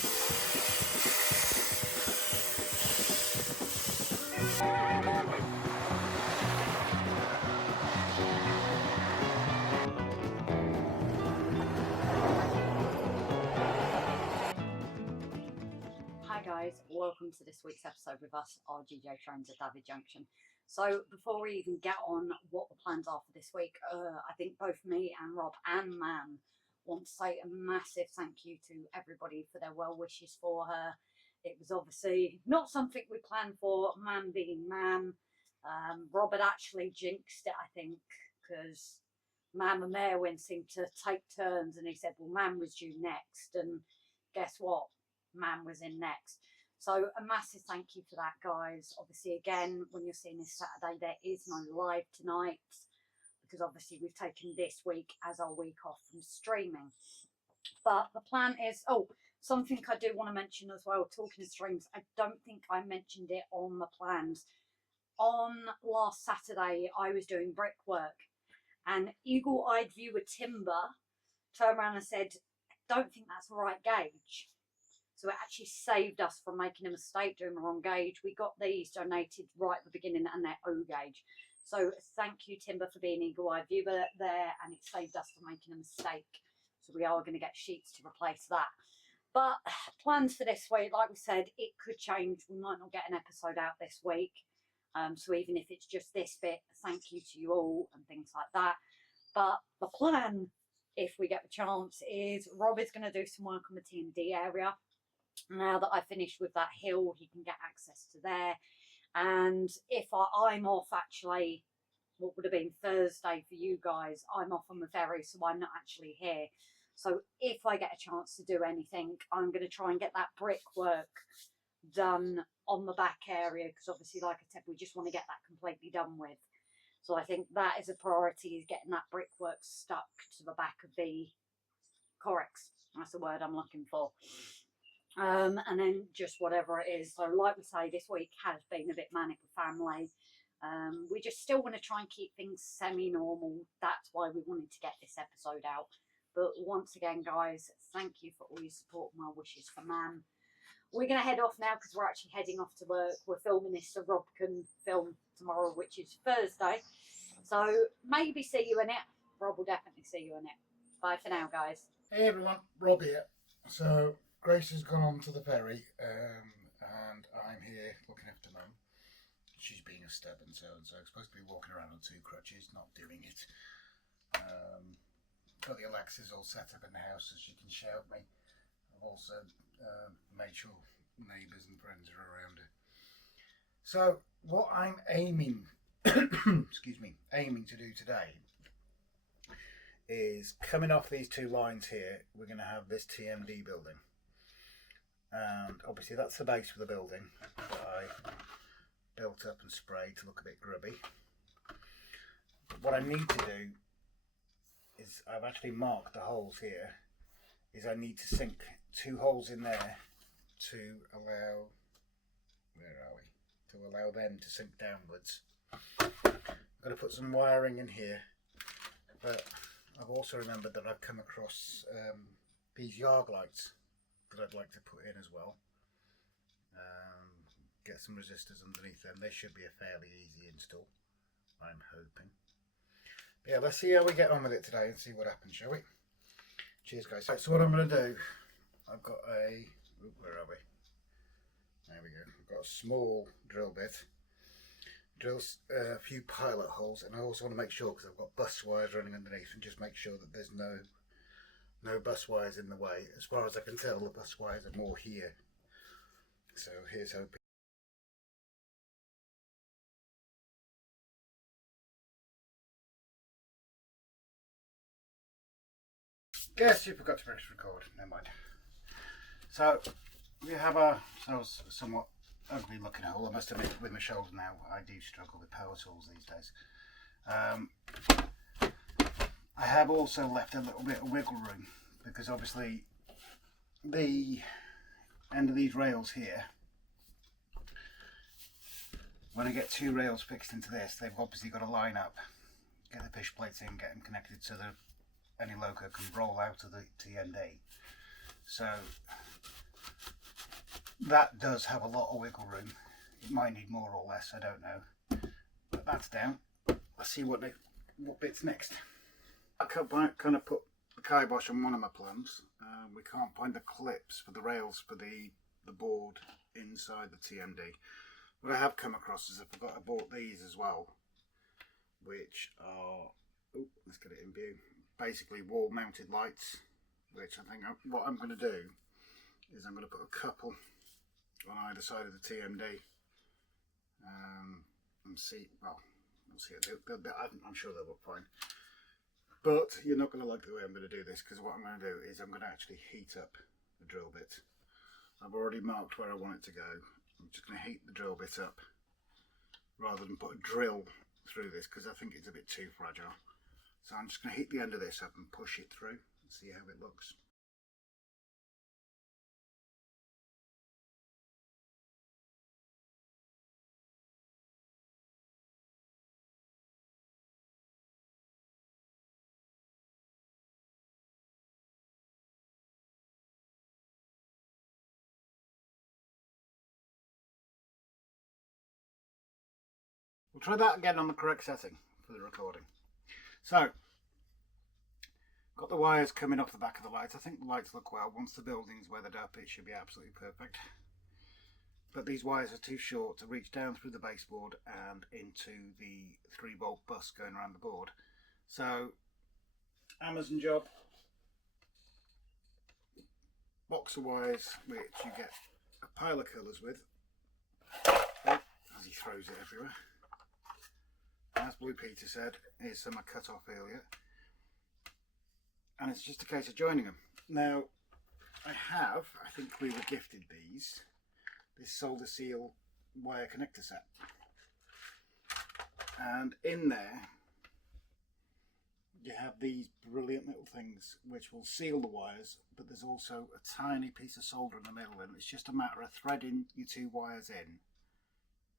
Hi guys, welcome to this week's episode with us, RGJ Trains at David Junction. So before we even get on what the plans are for this week, I think both me and Rob and Man want to say a massive thank you to everybody for their well wishes for her. It was obviously not something we planned for, Man being Man. Rob had actually jinxed it, I think, because Man and Merwin seemed to take turns, and he said, well, Man was due next, and guess what? Man was in next. So a massive thank you for that, guys. Obviously, again, when you're seeing this Saturday, there is no live tonight because obviously we've taken this week as our week off from streaming. But the plan is, something I do want to mention as well, talking of streams, I don't think I mentioned it on the plans. On last Saturday, I was doing brickwork and eagle-eyed viewer Timber turned around and said, I don't think that's the right gauge. So it actually saved us from making a mistake doing the wrong gauge. We got these donated right at the beginning and they're O gauge. So thank you, Timber, for being eagle-eyed viewer there, and it saved us from making a mistake. So we are going to get sheets to replace that. But plans for this week, like we said, it could change. We might not get an episode out this week. So even if it's just this bit, thank you to you all and things like that. But the plan, if we get the chance, is Rob is going to do some work on the T.M.D area. Now that I finished with that hill, he can get access to there. And if I'm off, actually, what would have been Thursday for you guys, I'm off on the ferry, so I'm not actually here. So if I get a chance to do anything, I'm going to try and get that brickwork done on the back area, because obviously, like I said, we just want to get that completely done with. So I think that is a priority, is getting that brickwork stuck to the back of the Corex. That's the word I'm looking for. And then just whatever it is. So like we say, this week has been a bit manic with family. We just still want to try and keep things semi-normal. That's why we wanted to get this episode out. But once again, guys, thank you for all your support and my wishes for Man. We're going to head off now because we're actually heading off to work. We're filming this so Rob can film tomorrow, which is Thursday. So maybe see you in it. Rob will definitely see you in it. Bye for now, guys. Hey everyone, Rob here. So Grace has gone on to the ferry, and I'm here looking after Mum. She's being a stubborn so-and-so. Supposed to be walking around on 2 crutches, not doing it. Got the Alexas all set up in the house so she can shout me. I've also made sure neighbours and friends are around her. So what I'm aiming, aiming to do today is, coming off these 2 lines here, we're going to have this TMD building. And obviously that's the base of the building that I built up and sprayed to look a bit grubby. What I need to do is, I've actually marked the holes here, is I need to sink 2 holes in there to allow, to allow them to sink downwards. I've got to put some wiring in here, but I've also remembered that I've come across these yard lights that I'd like to put in as well. Get some resistors underneath them. They should be a fairly easy install, I'm hoping. But yeah, let's see how we get on with it today and see what happens, shall we? Cheers, guys. Right, so what I'm going to do, I've got a, where are we? There we go. I've got a small drill bit. Drills a few pilot holes, and I also want to make sure, because I've got bus wires running underneath, and just make sure that there's no bus wires in the way. As far as I can tell, the bus wires are more here. So here's hoping. Guess you forgot to press record. Never mind. So we have ourselves a somewhat ugly looking hole. I must admit, with my shoulder now, I do struggle with power tools these days. I have also left a little bit of wiggle room, because obviously the end of these rails here, when I get 2 rails fixed into this, they've obviously got to line up, get the push plates in, get them connected so that any loco can roll out of the T.M.D. So that does have a lot of wiggle room. It might need more or less, I don't know. But that's down. Let's see what bit's next. I kind of put the kibosh on one of my plans. We can't find the clips for the rails for the board inside the TMD. What I have come across is I bought these as well, which are, let's get it in view, basically wall mounted lights, which I think what I'm going to do is I'm going to put a couple on either side of the TMD and see, well, we'll see. I'm sure they'll look fine. But you're not going to like the way I'm going to do this, because what I'm going to do is I'm going to actually heat up the drill bit. I've already marked where I want it to go. I'm just going to heat the drill bit up rather than put a drill through this, because I think it's a bit too fragile. So I'm just going to heat the end of this up and push it through and see how it looks. We'll try that again on the correct setting for the recording. So, got the wires coming off the back of the lights. I think the lights look well. Once the building's weathered up, it should be absolutely perfect. But these wires are too short to reach down through the baseboard and into the 3-volt bus going around the board. So, Amazon job, box of wires which you get a pile of colours with. Oh, as he throws it everywhere. As Blue Peter said, here's some I cut off earlier. And it's just a case of joining them. Now, I think we were gifted this solder seal wire connector set. And in there, you have these brilliant little things which will seal the wires, but there's also a tiny piece of solder in the middle, and it's just a matter of threading your 2 wires in,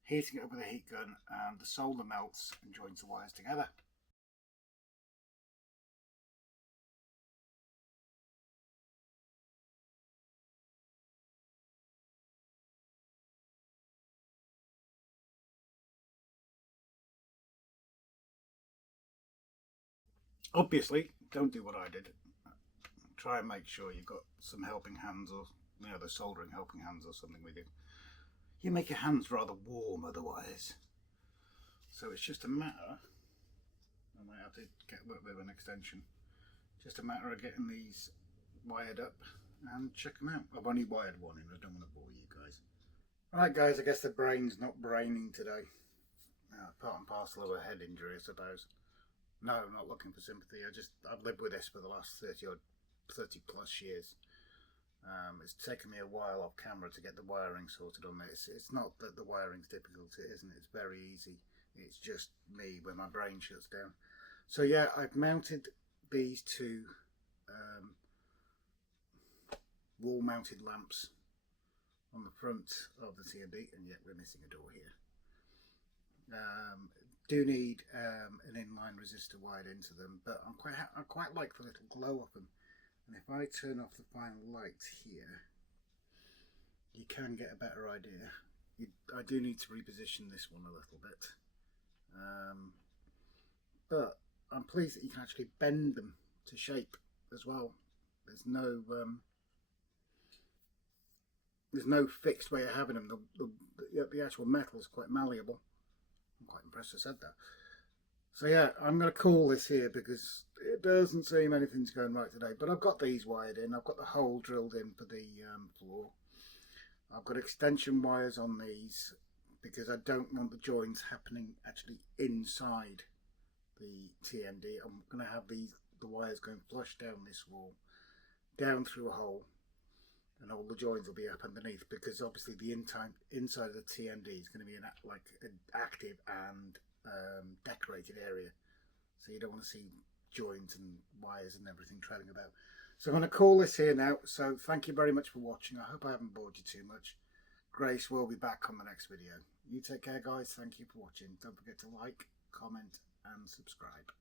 heating it up with a heat gun, and the solder melts and joins the wires together. Obviously, don't do what I did. Try and make sure you've got some helping hands, or the soldering helping hands or something with you. You make your hands rather warm otherwise. So it's just a matter, I might have to get a little bit of an extension, just a matter of getting these wired up and check them out. I've only wired one in, I don't want to bore you guys. Alright guys, I guess the brain's not braining today. Part and parcel of a head injury, I suppose. No, I'm not looking for sympathy. I've lived with this for the last 30 plus years. It's taken me a while off camera to get the wiring sorted on this. It's not that the wiring's difficult, it isn't. It's very easy. It's just me when my brain shuts down. So yeah, I've mounted these 2 wall-mounted lamps on the front of the TMD, and yet we're missing a door here. Do need an inline resistor wired into them, but I quite like the little glow of them. And if I turn off the final light here, you can get a better idea. I do need to reposition this one a little bit, but I'm pleased that you can actually bend them to shape as well. There's no fixed way of having them. The actual metal is quite malleable. I'm quite impressed I said that. So yeah, I'm going to call this here because it doesn't seem anything's going right today. But I've got these wired in. I've got the hole drilled in for the floor. I've got extension wires on these because I don't want the joins happening actually inside the TMD. I'm going to have the wires going flush down this wall, down through a hole, and all the joins will be up underneath, because obviously the inside of the TMD is going to be an active and decorated area, so you don't want to see joins and wires and everything trailing about. So I'm going to call this here now. So thank you very much for watching. I hope I haven't bored you too much. Grace will be back on the next video. You take care guys. Thank you for watching. Don't forget to like, comment and subscribe.